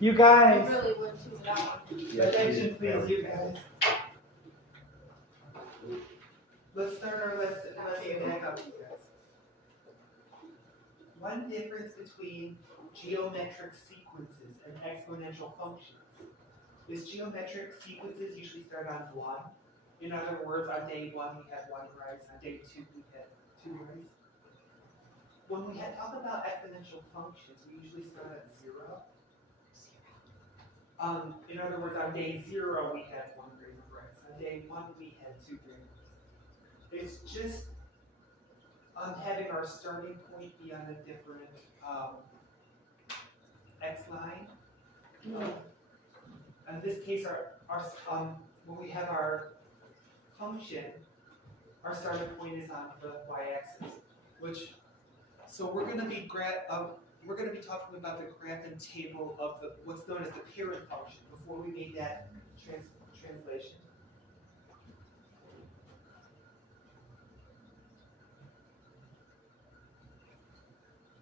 You guys. I really would choose that one. Attention, please, you guys. Let's start our lesson. Let's get back up, you guys. One difference between geometric sequences and exponential functions is geometric sequences usually start on 1. In other words, on day 1 we had 1 rise, on day 2 we had 2 rise. When we talk about exponential functions, we usually start at 0. In other words, on day 0 we had 1 grade of rise. On day 1 we had 2 grade of rise. It's just having our starting point be on a different x line. In this case, when we have our function, our starting point is on the y-axis. So we're going to be talking about the graph and table of what's known as the parent function before we made that translation.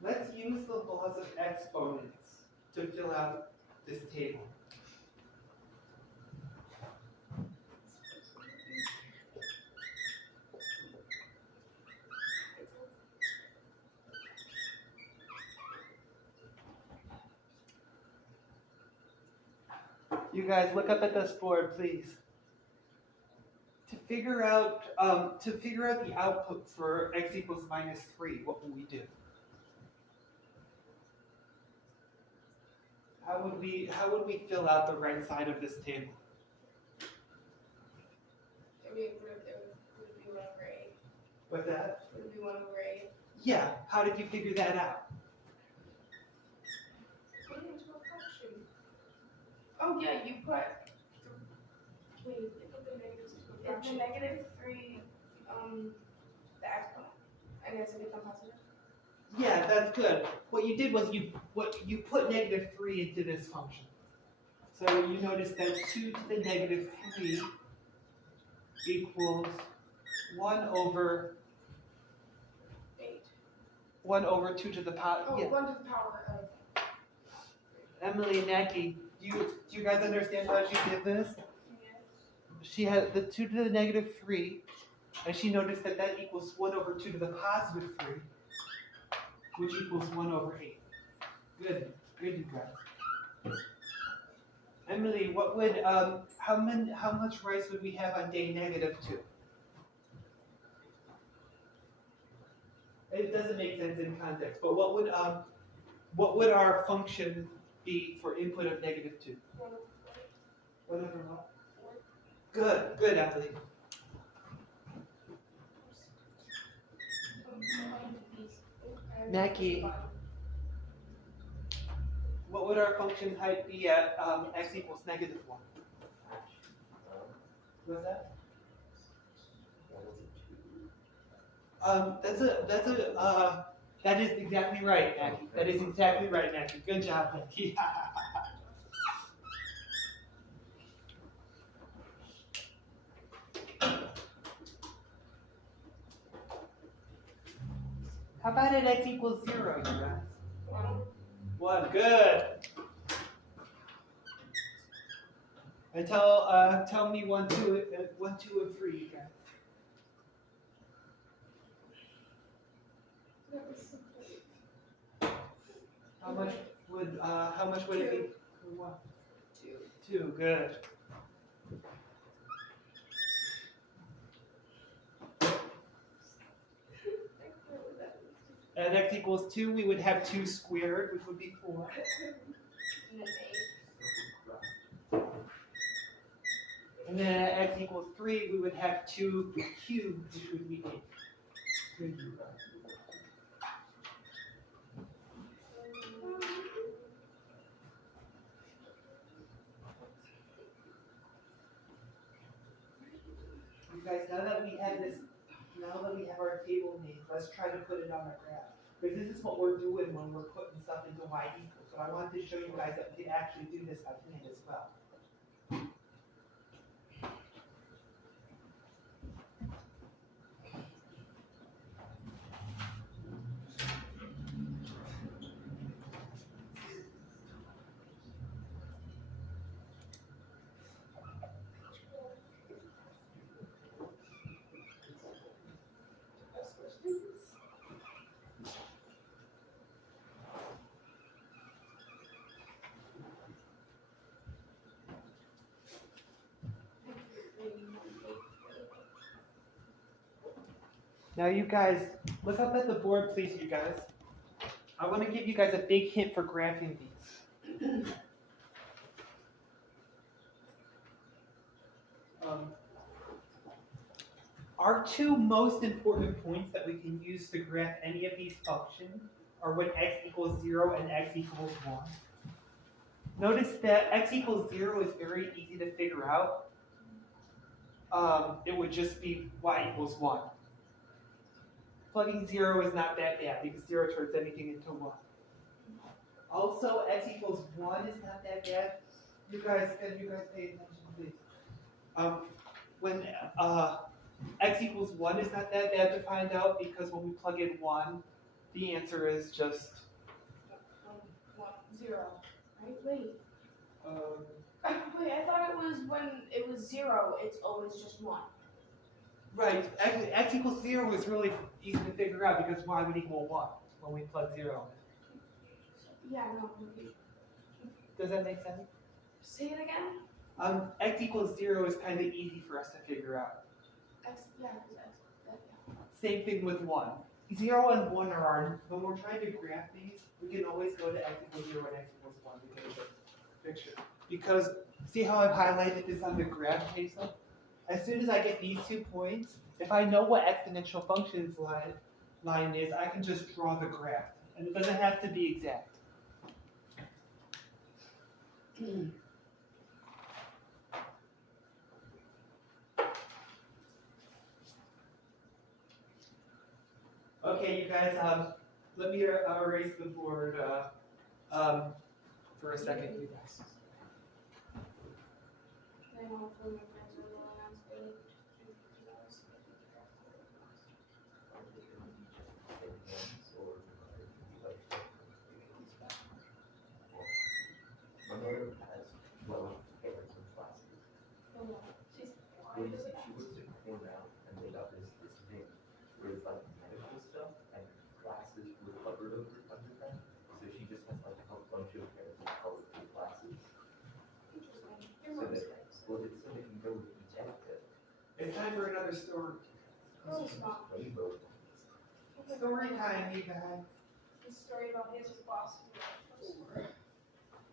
Let's use the laws of exponents to fill out this table. You guys look up at this board, please. To figure out the output for x equals -3, what will we do? How would we fill out the right side of this table? It would be 1 over 8. What's that? It would be 1 over 8. Yeah. How did you figure that out? Put it into a function. Oh yeah, you put. Wait, you put the negatives into a fraction. It's the -3, the exponent, and it's a different positive. Yeah, that's good. What you did was you put -3 into this function. So you notice that 2 to the -3 equals 1 over 8. 1 over 2 to the power. Oh, Yeah. 1 to the power of. Emily and Naki, do you guys understand how she did this? Yes. She had the 2 to the -3, and she noticed that that equals 1 over 2 to the +3, which equals 1 over 8. Good, you guys. Emily, what would how much rice would we have on day -2? It doesn't make sense in context, but what would our function be for input of -2? 1 over what? 4. Good, Emily. Naki, what would our function height be at x equals -1? What's that? That is exactly right, Naki. That is exactly right, Naki. Good job, Naki. How about at x equals 0, you guys? 1, good. And tell me 1, 2, and 3, you guys. How much would it be for 1? 2. 2, good. At x equals 2, we would have 2 squared, which would be 4. And then at x equals 3, we would have 2 cubed, which would be 8. Good. You guys, now that we have our table made, let's try to put it on our graph. Because this is what we're doing when we're putting stuff into y equals. So I wanted to show you guys that we can actually do this by hand as well. Now you guys, look up at the board, please, you guys. I want to give you guys a big hint for graphing these. Our two most important points that we can use to graph any of these functions are when x equals 0 and x equals 1. Notice that x equals 0 is very easy to figure out. It would just be y equals 1. Plugging 0 is not that bad because 0 turns anything into 1. Also, x equals 1 is not that bad. You guys pay attention, please. When x equals 1 is not that bad to find out because when we plug in 1, the answer is just 0. Right? Wait. Wait, I thought it was when it was 0, it's always just 1. Right. Actually, x equals 0 is really easy to figure out because y would equal 1 when we plug 0 in. Yeah, no. Does that make sense? Say it again? X equals 0 is kind of easy for us to figure out. Yeah. Same thing with 1. 0 and 1 are our, when we're trying to graph these, we can always go to x equals 0 and x equals 1 to get a picture. Because, see how I've highlighted this on the graph table? As soon as I get these 2 points, if I know what exponential functions line is, I can just draw the graph. And it doesn't have to be exact. Okay, you guys, let me erase the board for a second, you guys. My mother has well parents and classes. She works at Cornell and they got this thing where it's like medical stuff and classes were covered under that. So she just has like a bunch of parents and colorful classes. So they can go with each outfit. It's time for another story. Rainbow. Story time, you guys. The story about his boss.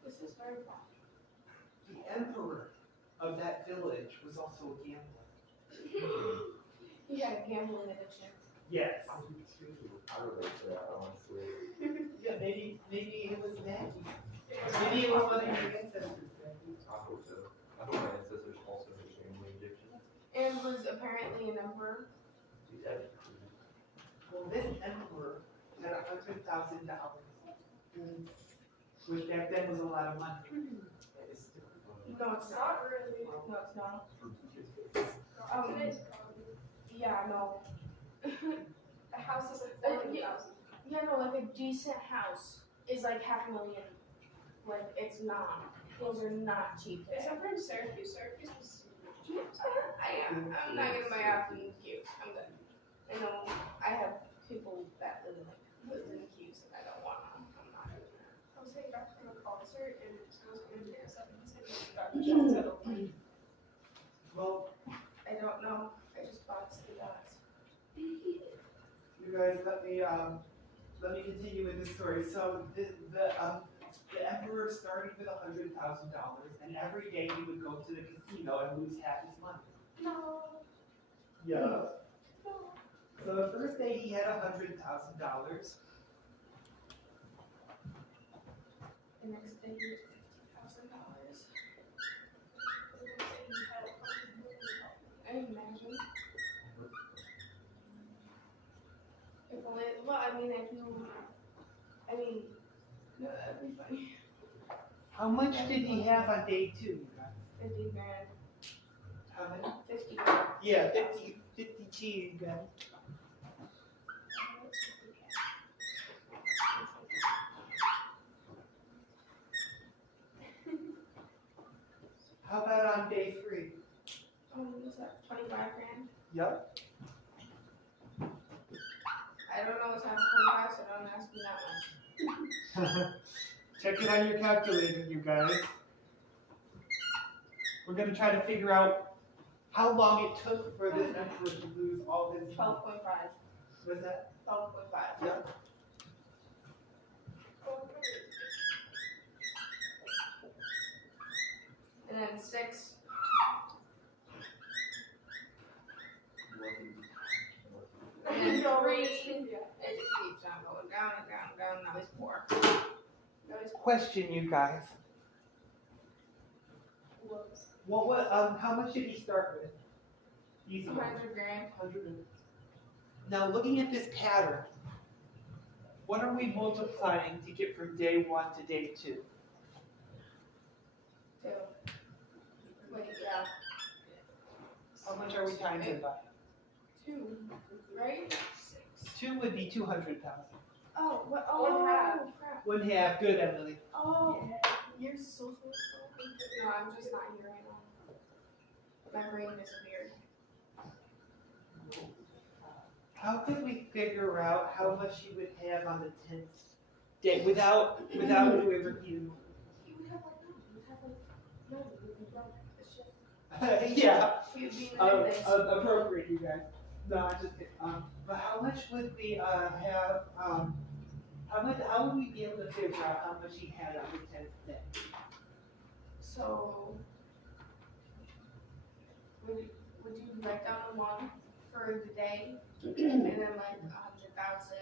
This is very fun. The emperor of that village was also a gambler. He had a gambling addiction. Yes. I relate to that, honestly. Yeah, maybe it was Maggie. Maybe it was one of your ancestors. I hope so. I hope my ancestors also had a gambling addiction. And was apparently an emperor. Dude, that'd be cool. Well, this emperor had $100,000, which back then was a lot of money. It's still No, it's not really. No, it's not. It is. Yeah, no. The house is like Yeah. 40,000. Yeah, no, like a decent house is like $500,000. Like, it's not. Those are not cheap. Except for in Syracuse. Syracuse is cheap. I'm not getting my ass in queues. I'm good. I know I have people that live in the queues and I don't want them. I'm not doing that. I was saying Dr. from a concert and I was going to dance up and he said Dr. Jones had opened. Well, I don't know. I just boxed the dots. you guys, let me continue with the story. So the emperor started with $100,000, and every day he would go to the casino and lose half his money. No. Yeah. No. So the first day he had $100,000. The next day he had $50,000. I imagine. If only, well, I mean, no, that'd be funny. How much did he have on day 2? 50 grand. How many? 50 grand. Yeah, 50 G, you guys. How about on day 3? What's that? 25 grand? Yep. I don't know what's half 25, so don't ask me that much. Check it on your calculator, you guys. We're going to try to figure out how long it took for this emperor to lose all his money. 12.5. What's that? 12.5. Yep. And then 6. And then 3. It just keeps on going down and down and down. Now he's 4. Now he's 4. Question, you guys. How much did he start with? Easy one. 100 grand. 100. Now, looking at this pattern, what are we multiplying to get from day 1 to day 2? 2. Wait, yeah. How much are we times it by? 2, right? 2 would be 200,000. Oh, what? Oh, 1/2. crap. 1/2. Good, Emily. Oh. You're so No, I'm just not here right now. My brain disappeared. How could we figure out how much you would have on the 10th day without doing review? You would have no, you would have Yeah. You'd be in the next. Appropriate, you guys. No, I just but how much would we have? How would we be able to figure out how much he had on the 10th day? So, would you write down a 1 for the day, and then like 100,000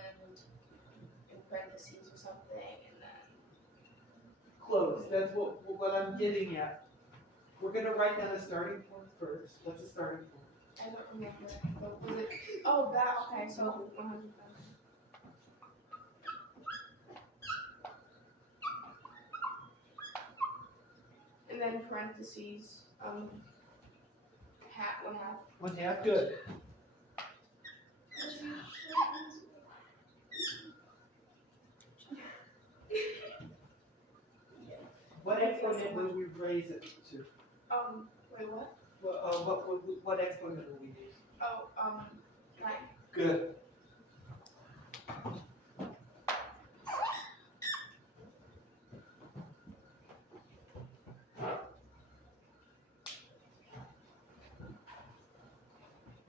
in parentheses or something, and then Close. That's what I'm getting at. We're gonna write down a starting point first. What's a starting point? I don't remember. But was it? Oh, that. Okay, so 100,000. And then parentheses, 1/2. 1/2. Good. What exponent would we raise it to? Wait, what? What exponent will we use? Oh, 9. Good.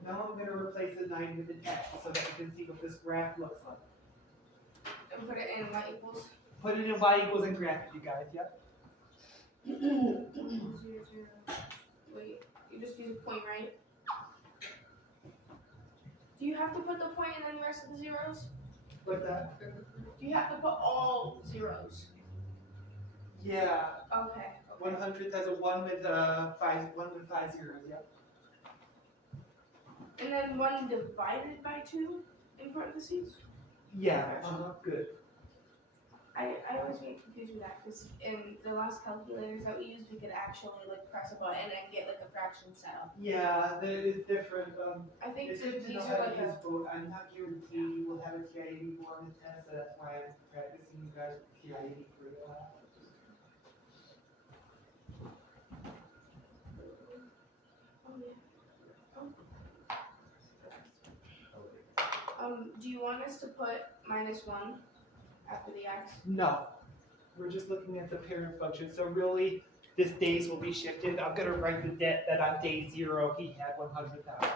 Now I'm going to replace the 9 with the text so that you can see what this graph looks like. And put it in y equals. Put it in y equals and graph it, you guys, yep? 0, 0. Wait, you just use a point, right? Do you have to put the point and then the rest of the zeros? What's that? Do you have to put all zeros? Yeah. Okay. 100 has a 1 with 5 zeros, yep. And then 1 divided by 2 in parentheses? Yeah, good. I always get confused with that because in the last calculators that we used, we could actually like press a button and get like a fraction set up. Yeah, it's different. I think It's good to these know are how like to use a, both. I'm not guaranteed you will have a TI-80 on the test, so that's why I'm practicing you guys with TI-80 for a while. do you want us to put -1 after the x? No, we're just looking at the parent function. So really, this days will be shifted. I'm gonna write the debt that on day 0 he had 100,000.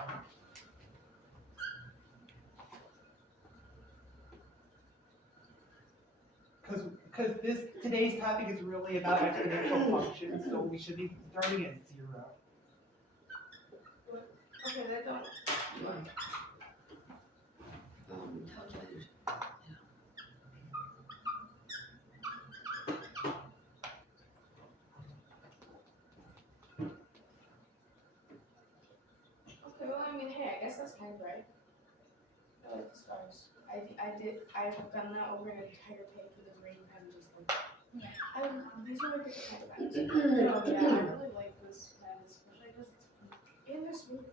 Because today's topic is really about exponential functions, so we should be starting at 0. Okay, that don't. Calculators. Okay, well, I mean, hey, I guess that's kind of right. I like the stars. I've done that over an entire page with a green pen, just like. These are my favorite kind of pens. Oh, yeah, I really like this pen, especially because it's And they're smooth.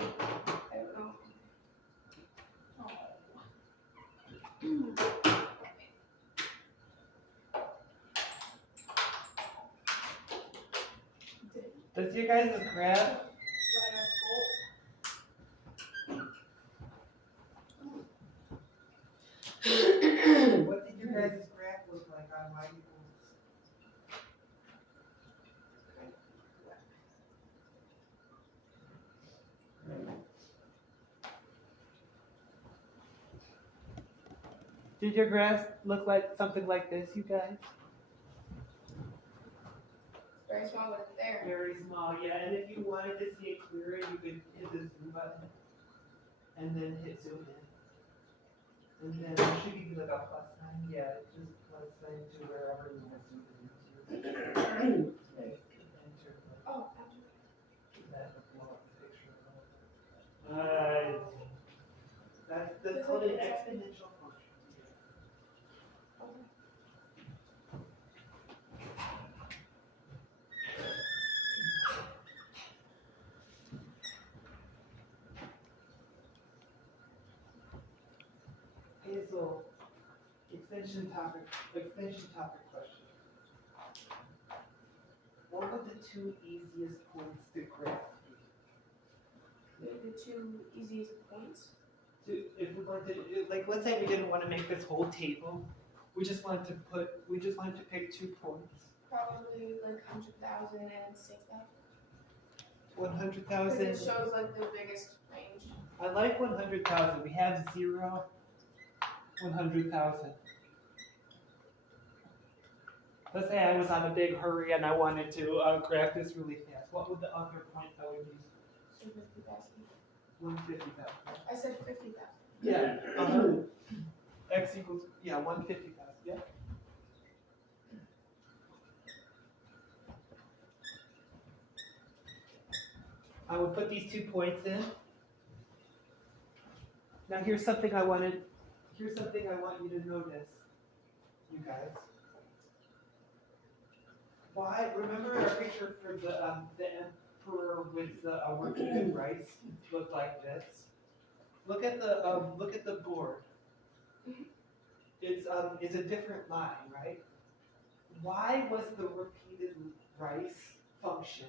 Okay. I don't know. Does your guys' graph? What did your guys' graph look like on my equals? Did your graph look like something like this, you guys? Very small, but it's there. Very small, yeah. And if you wanted to see it clearer, you could hit the zoom button and then hit zoom in. And then it should give you like a plus sign. Yeah, just plus sign to wherever you want to zoom in. Enter. Oh, That will blow up the picture a little bit. That's called an exponential function. Okay, so extension topic question. What would the two easiest points to graph be? the two easiest points. If we wanted to, like, let's say we didn't want to make this whole table, we just wanted to pick 2 points. Probably like 100,000 and 6,000. 100,000. Because it shows like the biggest range. I like 100,000. We have 0, 100,000. Let's say I was on a big hurry and I wanted to graph this really fast. What would the other point I would use? So 50,000. 150,000. I said 50,000. Yeah. X equals 150,000. Yeah. I would put these 2 points in. Now here's something I want you to notice, you guys. Why? Remember our picture for the emperor with the working rice looked like this. Look at the board. It's a different line, right? Why was the repeated rice function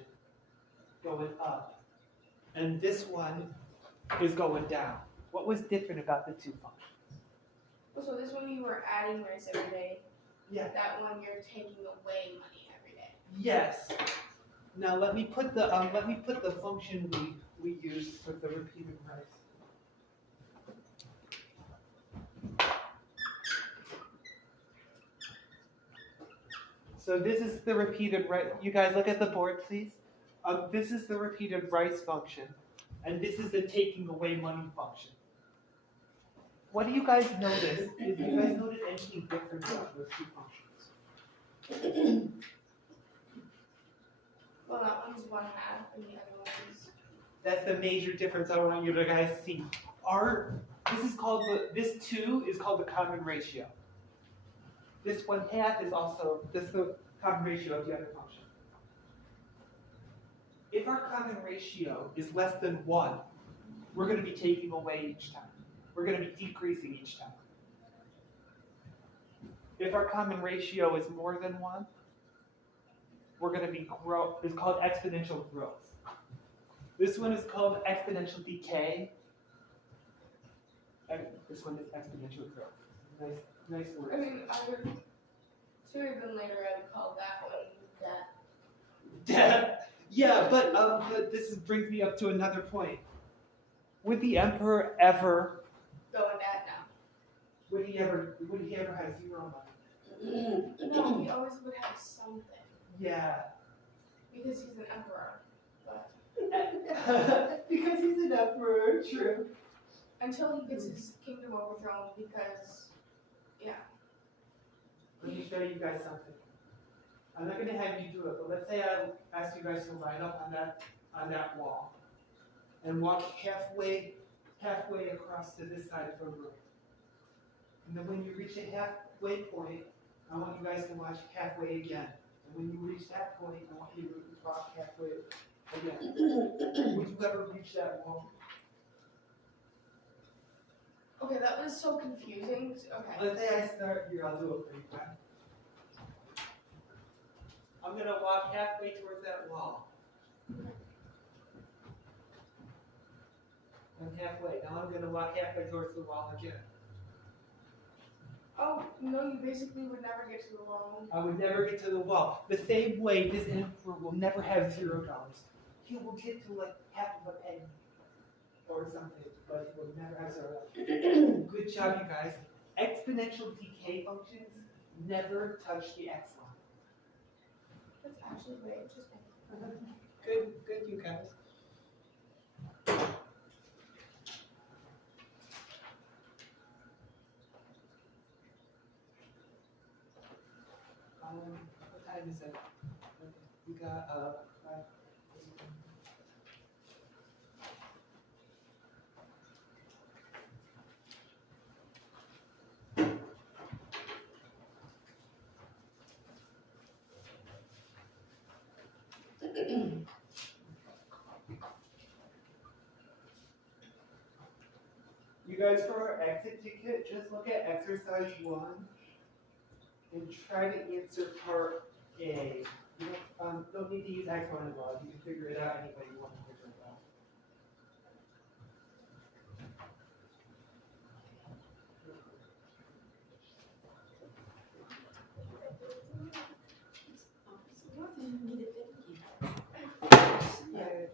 going up, and this one is going down? What was different about the 2 functions? So this one you were adding rice every day. Yeah. That one you're taking away money every day. Yes. Now let me put the function we used for the repeated rice. So this is the repeated rice. You guys look at the board, please. This is the repeated rice function, and this is the taking away money function. What do you guys notice? Did you guys notice anything different about those 2 functions? Well, that one's 1/2 and the other one is. That's the major difference I want you to guys see. This 2 is called the common ratio. This 1/2 is also the common ratio of the other function. If our common ratio is less than 1, we're going to be taking away each time. We're going to be decreasing each time. If our common ratio is more than 1, we're going to be it's called exponential growth. This one is called exponential decay. This one is exponential growth. Nice word. I mean, sooner than later I would call that one that. Death. Yeah, but this brings me up to another point. Would the emperor ever Going that now? would he ever have 0 money? No, he always would have something. Yeah. Because he's an emperor. But Because he's an emperor, true. until he gets his kingdom overthrown, because Let me show you guys something. I'm not going to have you do it, but let's say I ask you guys to line up on that wall and walk halfway across to this side of the room. And then when you reach a halfway point, I want you guys to watch halfway again. And when you reach that point, I want you to walk halfway again. Would you ever reach that wall? okay, that was so confusing. Okay. Let's say I start here, I'll do it for you guys. I'm going to walk halfway towards that wall. I'm halfway. Now I'm going to walk halfway towards the wall again. Oh, no, you basically would never get to the wall. I would never get to the wall. The same way this emperor will never have $0. He will get to like half of a penny or something, but he will never have $0. Good job, you guys. exponential decay functions never touch the x line. That's actually very interesting. Good, you guys. What time is it? We got, You guys, for our exit ticket, just look at exercise 1 and try to answer part A. You don't need to use exponent laws. You can figure it out any way you want to figure it out.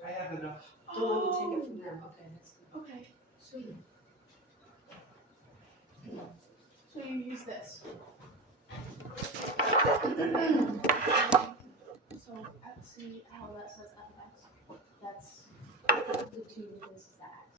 I have enough. Don't want to take it from them, okay, that's good. Okay, sweet. So you use this. So see how that says f of x? That's the 2 because this is the x.